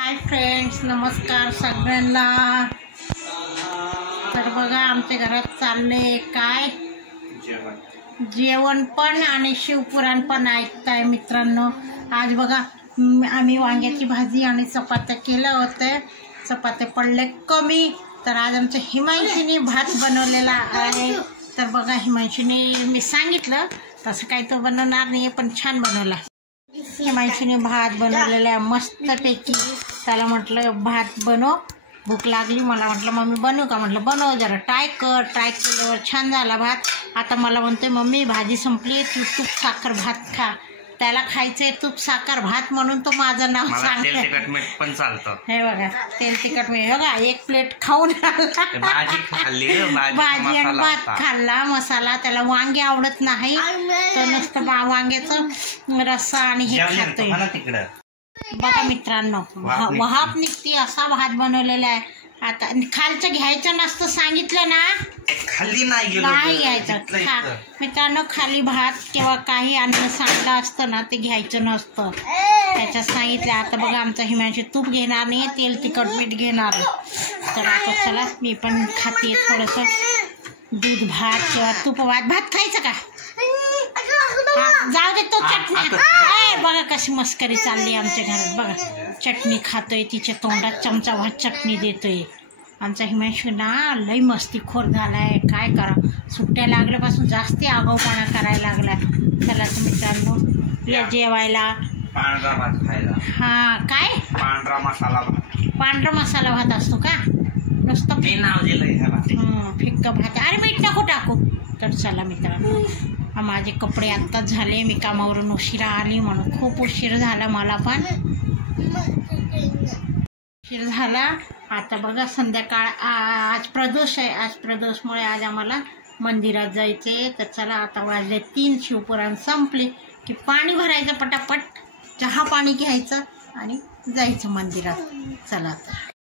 Hi friends, नमस्कार सगळ्यांना। तर बघा आमच्या घरात चालले काय जेवण पण आणि शिवपुराण पण ऐकताय मित्रांनो। आज बघा आम्ही वांग्याची भाजी आणि चपात्या केल्या होत्या, चपात्या पडले कमी, तर आज आमच्या हिमांशीने भात बनवलेला आहे। तर बघा हिमांशीने मी सांगितलं तसं काही तो बनवणार नाही, पण छान बनवला। हिमांशीने भात बनवलेला मस्तपैकी। त्याला म्हटलं भात बनव, भूक लागली मला, म्हटलं मम्मी बनवू का, म्हटलं बनव जरा, ट्राय केल्यावर छान झाला भात। आता मला म्हणते मम्मी भाजी संपली, तू तूप साखर भात खा। त्याला खायचंय तूप साखर भात म्हणून तो माझं नाव सांगते। तेल तिखट मीठ पण चालतं। हे बघा तेल तिखट मीठ, बघा एक प्लेट खाऊन आला, भाजी खाल्ली, भाजी आणि भात खाल्ला, मसाला। त्याला वांगे आवडत नाही, तर नुसतं वांग्याचं रस्सा आणि हे खातोय। बघा मित्रांनो, वहाप निघती असा भात बनवलेला आहे। आता खालचं घ्यायचं नसतं सांगितलं ना, खाली नाही घ्यायचं मित्रांनो। खाली भात किंवा काही अन्न सांडलं असतं ना, ते घ्यायचं नसतं, त्याच्यात सांगितलं। आता बघा आमचा हिमांशी तूप घेणार नाही, तेल तिखट मीठ घेणार। तर आता चला मी पण खाते थोडंसं दूध भात किंवा तूप भात खायचं का, जाऊ दे तो चटणी। बघा कशी मस्करी चालली आमच्या घरात, बघा चटणी खातोय, तिच्या तोंडात चमचा भात चटणी देतोय। आमचा हिमांशू ना लई मस्तीखोर झालाय, काय करा, सुट्ट्या लागल्यापासून जास्ती आगाऊपणा करायला लागला। चला मित्रांनो या जेवायला। पांढरा भात खायला। हा काय पांढरा मसाला भात, पांढरा मसाला भात असतो का, नुसतं मी नाव दिलंय ह्याला फिक्क भात, अरे मीठ नको टाकू। तर चला मित्रांनो, माझे कपडे आत्ताच झाले, मी कामावरून उशिरा आली म्हणून खूप उशीर झाला, मला पण उशीर झाला। आता बघा संध्याकाळ, आज प्रदोष आहे, आज प्रदोषमुळे आज आम्हाला मंदिरात जायचे। तर चला आता वाजले 3, शिवपुराण संपले की पाणी भरायचं पटापट, चहा पाणी घ्यायचं आणि जायचं मंदिरात। चला आता